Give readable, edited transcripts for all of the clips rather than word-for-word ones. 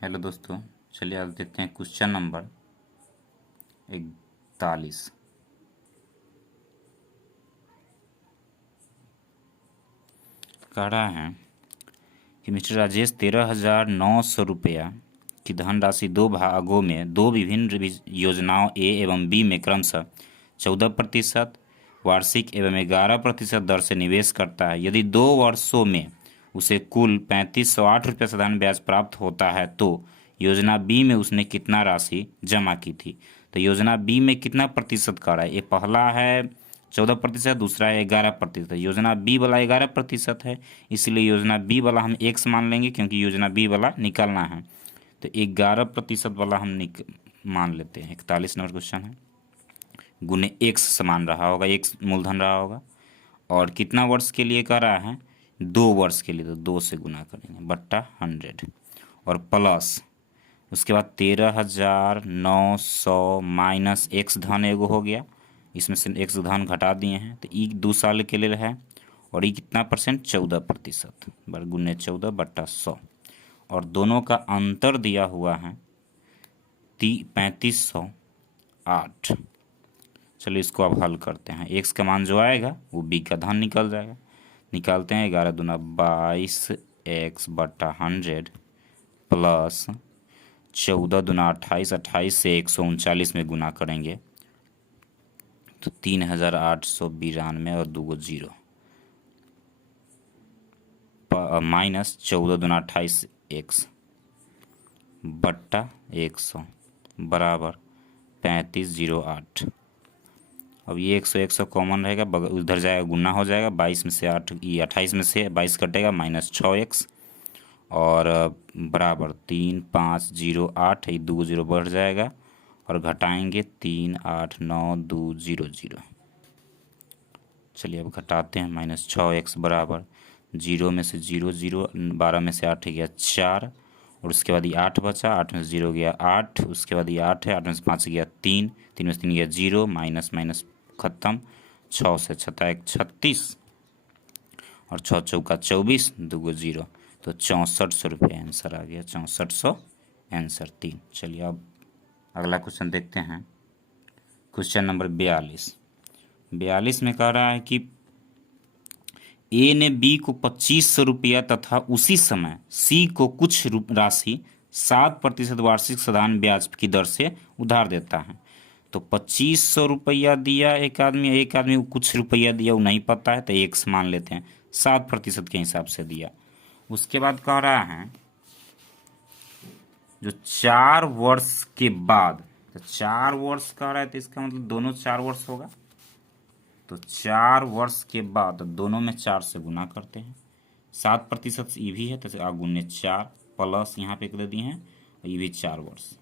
Hello दोस्तों, चलिए आज देखते हैं क्वेश्चन नंबर 41। कह रहा है कि मिस्टर राजेश 13,900 रुपया की धनराशि दो भागों में दो विभिन्न योजनाओं ए एवं बी में क्रमशः 14% वार्षिक एवं 11% दर से निवेश करता है। यदि 2 वर्षों में उसे कुल 3508 रुपया साधारण ब्याज प्राप्त होता है तो योजना बी में उसने कितना राशि जमा की थी। तो योजना बी में कितना प्रतिशत का रहा है, ये पहला है 14%, दूसरा है 11%। योजना बी वाला 11% है, इसलिए योजना बी वाला हम एक्स मान लेंगे क्योंकि योजना बी वाला निकालना है। तो 11% वाला हम मान लेते हैं। 41 नंबर क्वेश्चन है। गुने एक्स समान रहा होगा, एक्स मूलधन रहा होगा और कितना वर्ष के लिए कर रहा है, 2 वर्ष के लिए, तो 2 से गुना करेंगे बट्टा 100 और प्लस उसके बाद 13,900 माइनस एक्स धन एगो हो गया, इसमें से एक्स धन घटा दिए हैं तो ई 2 साल के लिए है और ये कितना परसेंट, 14% गुने 14 बट्टा 100 और दोनों का अंतर दिया हुआ है 3508। चलिए इसको अब हल करते हैं। एक्स का मान जो आएगा वो बी का धन निकल जाएगा। निकालते हैं 11 दूना 22 एक्स बट्टा 100 प्लस 14 दूना 28, 28 से 139 में गुना करेंगे तो 3,892 और 2 जीरो माइनस 14 दूना 28 एक्स बट्टा 100 बराबर 3508। अब ये 100 कॉमन रहेगा, उधर जाएगा गुना हो जाएगा, 22 में से 8, ये 28 में से 22 कटेगा माइनस 6x और बराबर 3508, ये 2 जीरो बढ़ जाएगा और घटाएंगे 389200। चलिए अब घटाते हैं। माइनस 6x बराबर 0 में से 0 0, 12 में से 8 गया 4 और उसके बाद ये 8 बचा, 8 में से 0 गया 8, उसके बाद ये 8 है, 8 में से 5 गया 3, 3 में से 3 गया 0, माइनस माइनस खत्म, 6 से 6 36 और 6 चौका 24, 2 जीरो, तो 6400 रुपये आंसर आ गया। 6400 आंसर 3। चलिए अब अगला क्वेश्चन देखते हैं। Question number 42। 42 में कह रहा है कि ए ने बी को 2500 रुपया तथा उसी समय सी को कुछ राशि 7% वार्षिक साधारण ब्याज की दर से उधार देता है। तो 2500 रुपया दिया एक आदमी को कुछ रुपया दिया, वो नहीं पता है तो एक मान लेते हैं, 7% के हिसाब से दिया। उसके बाद कह रहा है जो 4 वर्ष के बाद, तो 4 वर्ष कह रहा है तो इसका मतलब दोनों 4 वर्ष होगा। तो 4 वर्ष के बाद दोनों में 4 से गुना करते हैं। 7% ये भी है तो गुने 4 प्लस यहाँ पे दे दिए हैं, ये भी 4 वर्ष,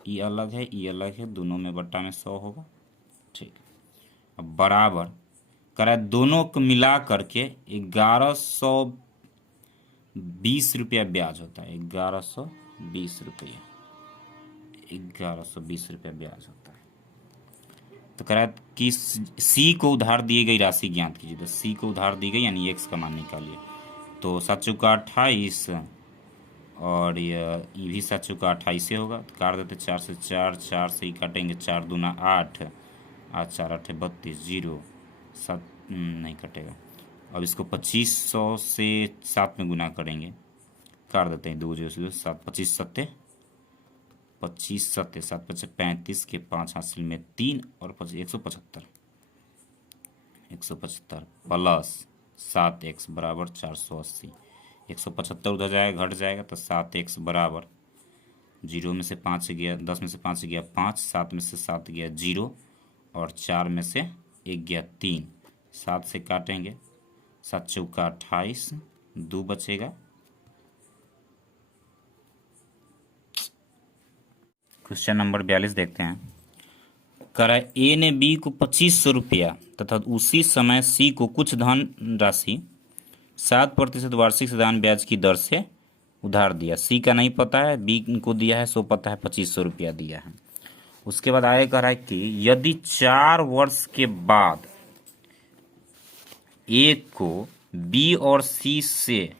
ये अलग है ये अलग है, दोनों में बट्टा में 100 होगा। ठीक, अब बराबर करा दोनों को मिला करके 1120 रुपया ब्याज होता है। 1120 रुपया, 1120 रुपया ब्याज होता है। तो करा कि सी को उधार दी गई राशि ज्ञात कीजिए। तो सी को उधार दी गई यानी एक्स का मान निकालिए। तो 7 चौका 28 और ये भी 7 चौका 28 होगा, तो काट देते 4 से 4, 4 से ही काटेंगे, 4 दूना 8, 8 4 8 32, 0 7 नहीं कटेगा। अब इसको 2500 से 7 में गुना करेंगे, काट देते हैं 2 0 से 7, 25 सत्ते 25 सत्ते 7 पचे 35 के 5 हासिल में 3 और 175 प्लस 7x बराबर 480। 175 उधर जाएगा घट जाएगा तो 7x बराबर 0 में से 5 गया, 10 में से 5 गया 5, 7 में से 7 गया 0 और 4 में से 1 गया 3, 7 से काटेंगे, 7 चौका 28, 2 बचेगा। क्वेश्चन नंबर 42 देखते हैं। करा ए ने बी को 2500 रुपया तथा उसी समय सी को कुछ धन राशि 7% वार्षिक साधारण ब्याज की दर से उधार दिया। सी का नहीं पता है, बी को दिया है, सो पता है 2500 रुपया दिया है। उसके बाद आगे कह रहा है कि यदि 4 वर्ष के बाद ए को बी और सी से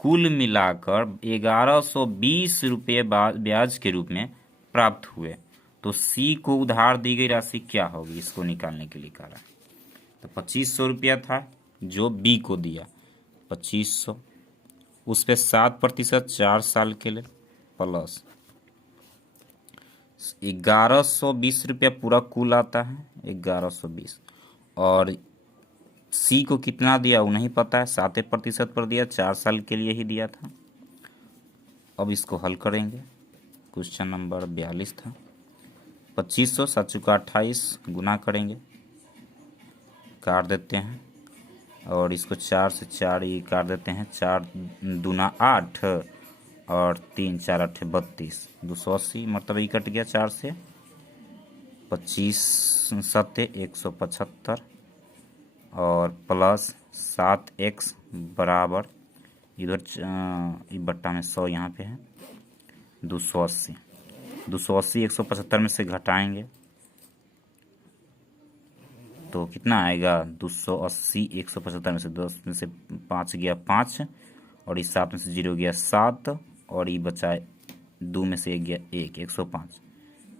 कुल मिलाकर 1120 रुपये ब्याज के रूप में प्राप्त हुए। तो सी को उधार दी गई राशि क्या होगी, इसको निकालने के लिए कह रहा है। तो 2500 रुपया था जो बी को दिया, 2500 उस पर 7% 4 साल के लिए प्लस 1120 रुपया पूरा कुल आता है 1120, और सी को कितना दिया वो नहीं पता है, 7% पर दिया, 4 साल के लिए ही दिया था। अब इसको हल करेंगे। क्वेश्चन नंबर 42 था। 2500 7 चुका 28 गुना करेंगे, काट देते हैं, और इसको 4 से 4 ही काट देते हैं, 4 दूना 8 और 3 4 8 32, 280 मतलब ये कट गया 4 से, 25 7 175 और प्लस 7x बराबर इधर बट्टा में 100 यहाँ पे है 280, 280 175 में से घटाएंगे तो कितना आएगा, 280 175 में से 10 में से 5 गया 5, और इस 7 में से 0 गया 7, और ये बचा 2 में से 1 गया 1, 105।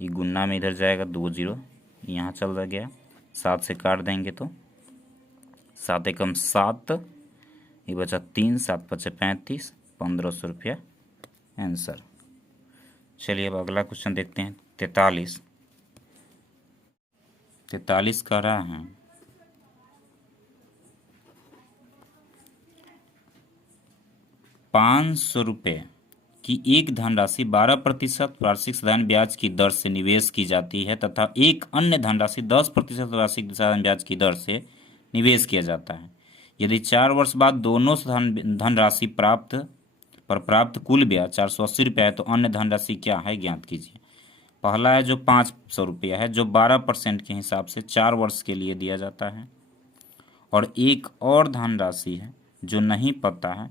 ये गुना में इधर जाएगा 2 0 यहाँ चल गया, 7 से काट देंगे तो 7 एकम 7, ये बचा 3, 7 पचे 35, 1500 रुपया आंसर। चलिए अब अगला क्वेश्चन देखते हैं। 43 कह रहा है 500 रुपये की एक धनराशि 12% वार्षिक साधारण ब्याज की दर से निवेश की जाती है तथा एक अन्य धनराशि 10% वार्षिक साधारण ब्याज की दर से निवेश किया जाता है। यदि 4 वर्ष बाद दोनों धनराशि प्राप्त कुल ब्याज 480 रुपया है तो अन्य धनराशि क्या है ज्ञात कीजिए। पहला है जो 500 रुपया है जो 12% के हिसाब से 4 वर्ष के लिए दिया जाता है, और एक और धनराशि है जो नहीं पता है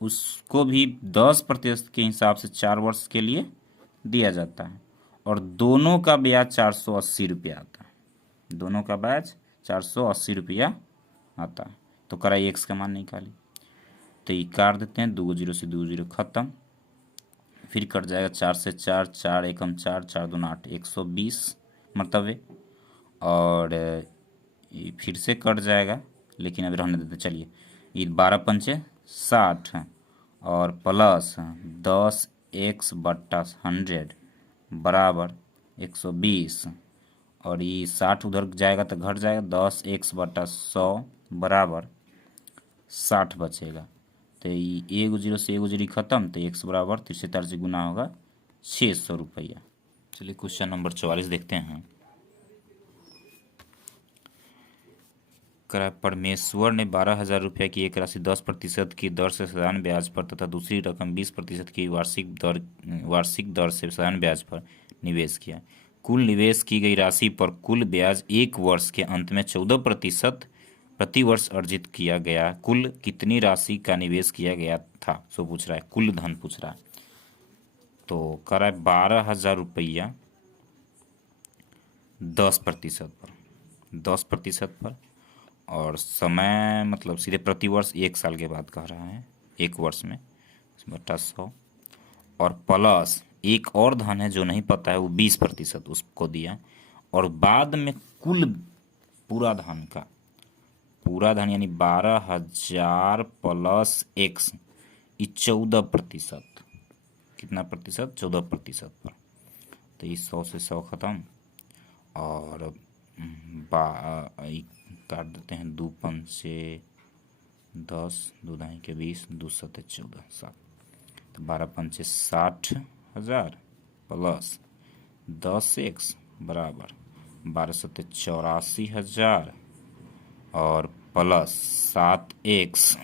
उसको भी 10% के हिसाब से 4 वर्ष के लिए दिया जाता है, और दोनों का ब्याज 480 रुपया आता है, दोनों का ब्याज 480 रुपया आता है। तो कराइए एक्स का मान निकालिए, तो ये काट देते हैं, 2 0 से 2 0 खत्म, फिर कट जाएगा 4 से 4, 4 एकम 4, 4 दूना 8, 120 मरतबे, और ये फिर से कट जाएगा लेकिन अभी रहने देते। चलिए ये 12 पंचे 60 और प्लस 10x बट्टा 100 बराबर 120, और ये 60 उधर जाएगा तो घट जाएगा, 10x बट्टा 100 बराबर 60 बचेगा। तो ये 1 0 से 1 0 खत्म, तो x बराबर 43 से गुना होगा 600 रुपया। चलिए क्वेश्चन नंबर 44 देखते हैं। परमेश्वर ने 12,000 रुपये की एक राशि 10% की दर से साधारण ब्याज पर तथा दूसरी रकम 20% की वार्षिक दर से साधारण ब्याज पर निवेश किया। कुल निवेश की गई राशि पर कुल ब्याज 1 वर्ष के अंत में 14% प्रति वर्ष अर्जित किया गया। कुल कितनी राशि का निवेश किया गया था, सो पूछ रहा है, कुल धन पूछ रहा है। तो कह रहा है 12,000 रुपया 10% पर, और समय मतलब सीधे प्रति वर्ष 1 साल के बाद कह रहा है, 1 वर्ष में बट्टा 100, और प्लस एक और धन है जो नहीं पता है वो 20% उसको दिया, और बाद में कुल पूरा धन यानी 12,000 प्लस x, ये 14%, कितना प्रतिशत, 14% पर। तो ये 100 से 100 खत्म, और काट देते हैं, 2 पंचे 10, 2 दाई के 20, 2 सत्ते 14, 7, तो 12 पंचे 60,000 प्लस 10x बराबर 12 सत्ते 84,000 और प्लस 7x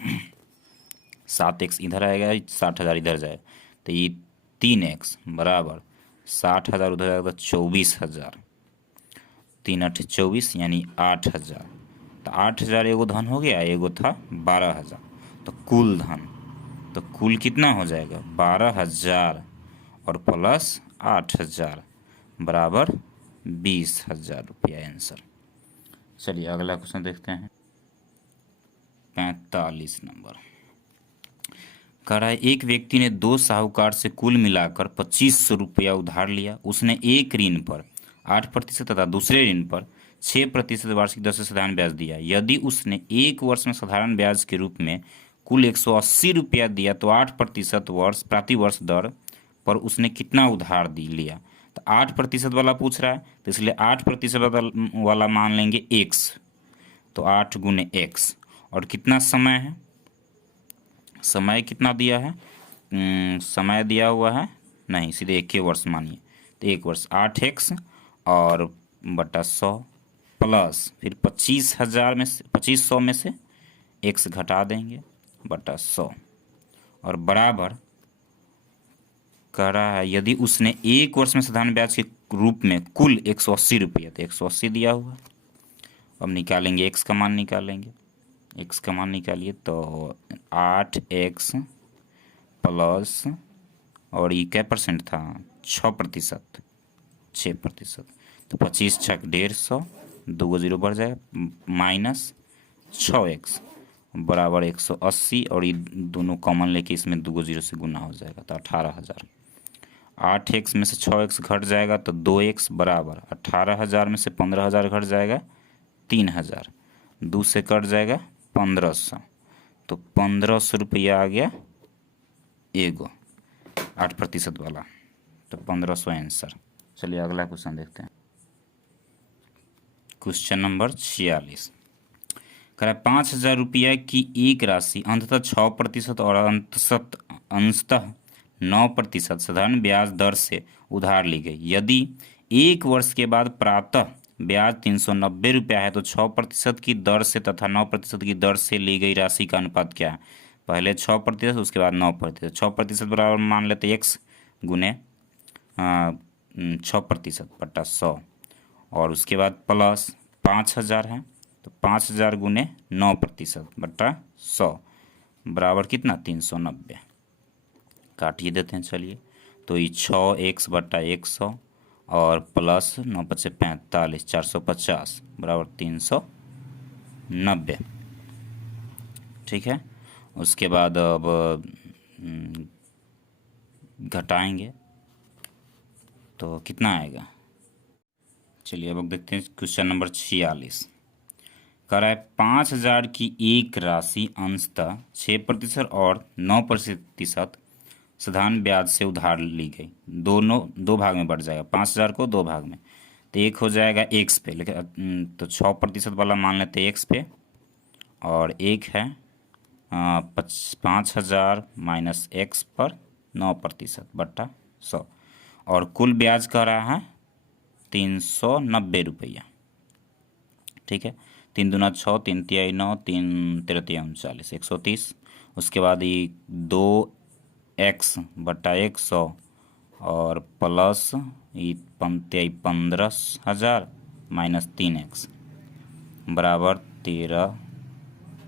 इधर आएगा, 60,000 इधर जाएगा, तो ये 3x बराबर 60,000 उधर जाएगा 24,000, 3 8 24 यानी 8,000। तो 8,000 एगो धन हो गया, एगो था 12,000, तो कुल कितना हो जाएगा, 12,000 और प्लस 8,000 बराबर 20,000 रुपया आंसर। चलिए अगला क्वेश्चन देखते हैं। 45 नंबर। कह रहा है एक व्यक्ति ने दो साहूकार से कुल मिलाकर 2500 रुपया उधार लिया। उसने एक ऋण पर 8% तथा दूसरे ऋण पर 6% वार्षिक दर से साधारण ब्याज दिया। यदि उसने एक वर्ष में साधारण ब्याज के रूप में कुल 180 रुपया दिया तो 8% वर्ष प्रति वर्ष दर पर उसने कितना उधार लिया। तो 8% वाला पूछ रहा है, तो इसलिए 8% वाला मान लेंगे x। तो 8 गुने x। और कितना समय है, समय कितना दिया है, समय दिया हुआ है नहीं, सीधे 1 वर्ष मानिए। तो 1 वर्ष 8x और बटा 100 प्लस फिर 25,000 में से 2500 में से x घटा देंगे बटा 100 और बराबर कह रहा है यदि उसने एक वर्ष में साधारण ब्याज के रूप में कुल 180 रुपया, तो 180 दिया हुआ। अब निकालेंगे x का मान, निकालेंगे x का मान निकालिए तो 8x प्लस और ये क्या परसेंट था, 6%, 6%। तो 25 छक 150, 2 0 बढ़ जाएगा माइनस 6x बराबर 180 और ये दोनों कॉमन लेके इसमें 2 0 से गुना हो जाएगा तो 18,000। 8x में से 6x घट जाएगा तो 2x बराबर 18,000 में से 15,000 घट जाएगा 3,000, 2 से कट जाएगा 1500, तो 1500 रुपया आ गया एगो 8% वाला, तो 1500 आंसर। चलिए अगला क्वेश्चन देखते हैं। क्वेश्चन नंबर 46 कह रहा है 5,000 रुपया की एक राशि अंततः 6% और अंशतः 9% साधारण ब्याज दर से उधार ली गई। यदि एक वर्ष के बाद प्रातः ब्याज 390 रुपया है तो 6% की दर से तथा 9% की दर से ली गई राशि का अनुपात क्या है। पहले 6% उसके बाद 9%। 6% बराबर मान लेते x गुने 6% बटा 100 और उसके बाद प्लस 5,000 है तो 5,000 गुने 9% बटा 100 बराबर कितना 390। काटिए देते हैं चलिए। तो ये 6x बटा 100 और प्लस 9×5 = 45, 450 बराबर 390। ठीक है, उसके बाद अब घटाएंगे तो कितना आएगा। चलिए अब देखते हैं क्वेश्चन नंबर 46 कह रहा है 5,000 की एक राशि अंशतः 6% और 9% साधारण ब्याज से उधार ली गई। दोनों दो भाग में बढ़ जाएगा, 5,000 को दो भाग में, तो एक हो जाएगा x पे, लेकिन तो 6% वाला मान लेते x पे और एक है 5,000 माइनस x पर 9% बटा 100 और कुल ब्याज कह रहा है 390 रुपया। ठीक है, 3 दूना 6, 3 तिहाई 9, 3 तेरह तिहाई 39, 130। उसके बाद ये 2x बटा 100 और प्लस ये 15,000 माइनस 3x बराबर 13,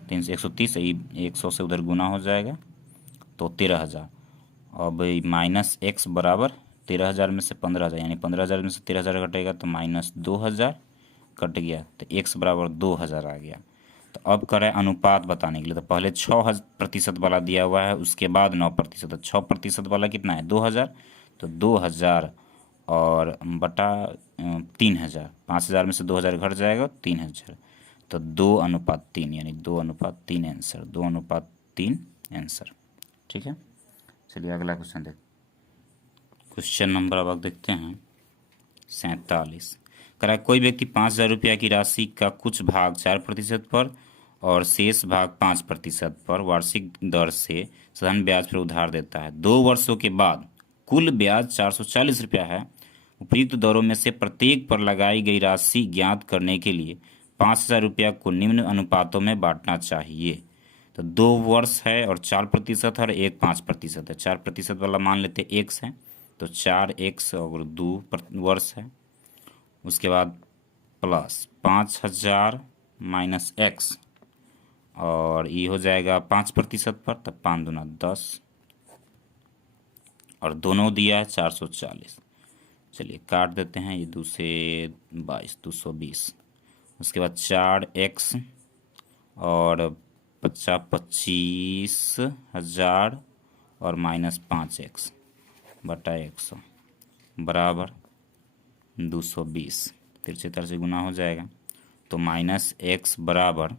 3 से 130, 100 से उधर गुना हो जाएगा तो 13,000। अब माइनस x बराबर 13,000 में से 15,000 यानी 15,000 में से 13,000 घटेगा तो माइनस 2,000 कट गया तो x बराबर 2,000 आ गया। तो अब करें अनुपात बताने के लिए, तो पहले 6% वाला दिया हुआ है उसके बाद 9%, तो 6% वाला कितना है 2,000, तो 2,000 और बटा 3,000, 5,000 में से 2,000 घट जाएगा 3,000, तो 2:3 यानी 2:3 आंसर, 2:3 आंसर। ठीक है, चलिए अगला क्वेश्चन देखते। क्वेश्चन नंबर अब देखते हैं 47 कह रहा है कोई व्यक्ति 5,000 रुपया की राशि का कुछ भाग 4% पर और शेष भाग 5% पर वार्षिक दर से साधारण ब्याज पर उधार देता है। 2 वर्षों के बाद कुल ब्याज 440 रुपया है। उपयुक्त दरों में से प्रत्येक पर लगाई गई राशि ज्ञात करने के लिए 5,000 रुपया को निम्न अनुपातों में बांटना चाहिए। तो 2 वर्ष है और 4% है और एक 5% है। 4% वाला मान लेते x है तो 4x और 2 वर्ष है। उसके बाद प्लस 5,000 माइनस x और ये हो जाएगा 5% पर, तब 5 दूना 10 और दोनों दिया है 440। चलिए काट देते हैं, ये 2 से 22, 220। उसके बाद 4x और 25,000 और माइनस 5x बटा 100 बराबर 220। तिरछे तरह से गुना हो जाएगा तो माइनस x बराबर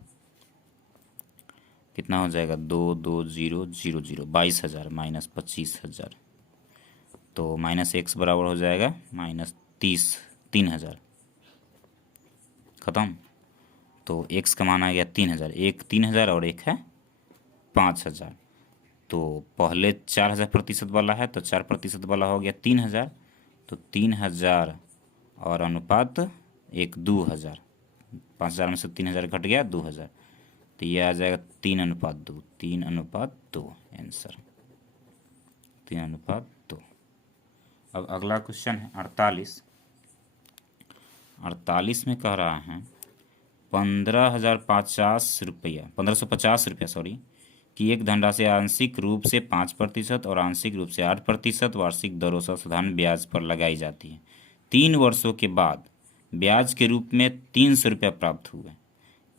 कितना हो जाएगा 22000 22,000 माइनस 25,000 तो माइनस x बराबर हो जाएगा माइनस 3,000 ख़त्म। तो x का मान आ गया 3,000, एक 3,000 और एक है 5,000। तो पहले 4,000 प्रतिशत वाला है तो 4% वाला हो गया 3,000, तो 3,000 और अनुपात 2,000, 5,000 में से 3,000 घट गया 2,000, तो ये आ जाएगा 3:2, 3:2 आंसर 3:2। अब अगला क्वेश्चन है 48 में कह रहा है 15,050 रुपया की एक धनराशि आंशिक रूप से 5% और आंशिक रूप से 8% वार्षिक दरों से साधारण ब्याज पर लगाई जाती है। 3 वर्षों के बाद ब्याज के रूप में 300 रुपया प्राप्त हुए।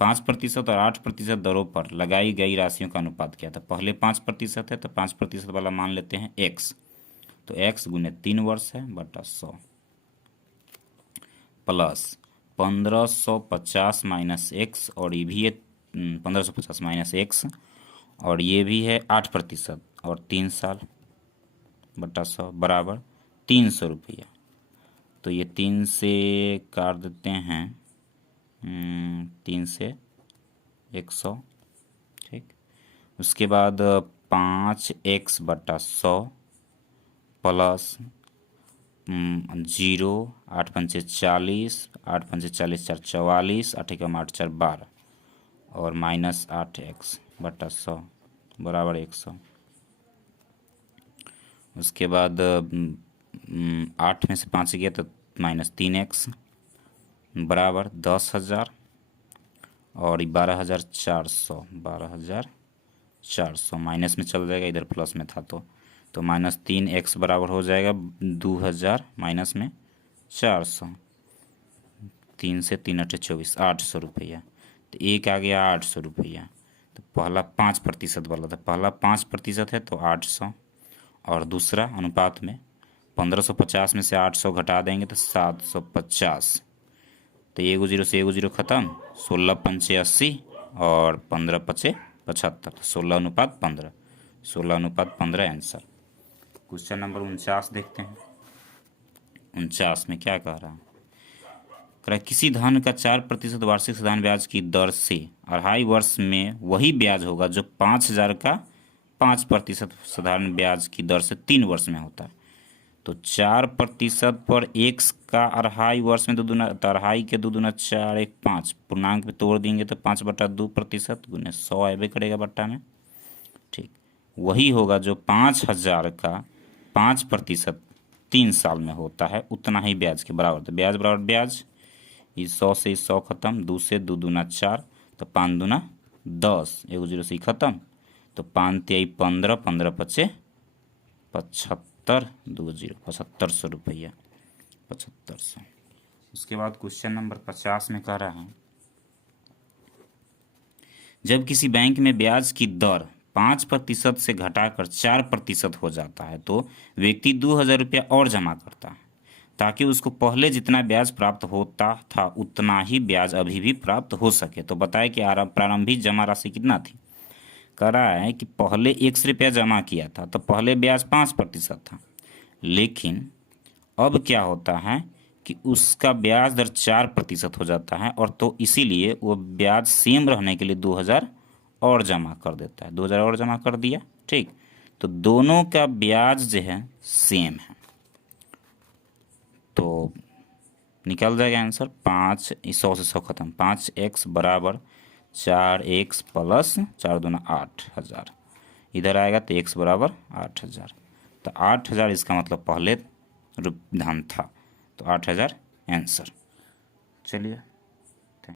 5% और 8% दरों पर लगाई गई राशियों का अनुपात क्या था। पहले 5% है तो 5% वाला मान लेते हैं x, तो x गुने 3 वर्ष है बटा 100 प्लस 1550 माइनस x, और ये भी है 1550 माइनस x, और ये भी है 8% और 3 साल बटा 100 बराबर 300 रुपया। तो ये 3 से काट देते हैं, 3 से 100, ठीक। उसके बाद 5x बटा 100 प्लस 0, 8 पंचे 40, 8 पंचे 40 4 44, 8 एकम 8 4 12 और माइनस 8x बटा 100 बराबर 100। उसके बाद 8 में से 5 गया तो माइनस 3x बराबर 10,000 और 12,400 माइनस में चल जाएगा, इधर प्लस में था तो माइनस 3x बराबर हो जाएगा 2,000 माइनस में 400, 3 से 3 8 24 800 रुपया। तो एक आ गया 800 रुपया। तो पहला 5% वाला था, पहला 5% है तो 800, और दूसरा अनुपात में 1550 में से 800 घटा देंगे तो 750। तो 1 0 से 1 0 खत्म, 16 पंचे 80 और 15 पचे 75, 16:15, 16:15 आंसर। क्वेश्चन नंबर 49 देखते हैं। 49 में क्या कह रहा है, किसी धन का 4% वार्षिक साधारण ब्याज की दर से 2.5 वर्ष में वही ब्याज होगा जो 5,000 का 5% साधारण ब्याज की दर से 3 वर्ष में होता है। तो 4% पर x का 2.5 वर्ष में 2 दूना, तो 2.5 के 2 दूना 4 1 5, पूर्णांक पे तोड़ देंगे तो 5/2% गुने 100 आएबे करेगा बट्टा में, ठीक। वही होगा जो 5,000 का 5% 3 साल में होता है, उतना ही ब्याज के बराबर। तो ब्याज बराबर ब्याज, इस 100 से 100 खत्म, 2 से 2 दूना 4, तो 5 दूना 10, 1 0 से खत्म, तो 5 3 15, 15 पचे 75, 20 7500 रुपया 7500। उसके बाद क्वेश्चन नंबर 50 में कह रहा है, जब किसी बैंक में ब्याज की दर 5% से घटाकर 4% हो जाता है तो व्यक्ति 2,000 रुपया और जमा करता है ताकि उसको पहले जितना ब्याज प्राप्त होता था उतना ही ब्याज अभी भी प्राप्त हो सके। तो बताए कि प्रारंभिक जमा राशि कितना थी। कह रहा है कि पहले 100 रुपया जमा किया था तो पहले ब्याज 5% था, लेकिन अब क्या होता है कि उसका ब्याज दर 4% हो जाता है, और तो इसीलिए वो ब्याज सेम रहने के लिए 2,000 और जमा कर देता है, 2,000 और जमा कर दिया, ठीक। तो दोनों का ब्याज जो है सेम है, तो निकल जाएगा आंसर 5, 100 से 100 खत्म, 5x बराबर 4x प्लस 4 दूना 8,000, इधर आएगा तो x बराबर 8,000। तो 8,000 इसका मतलब पहले धन था, तो 8,000 आंसर। चलिए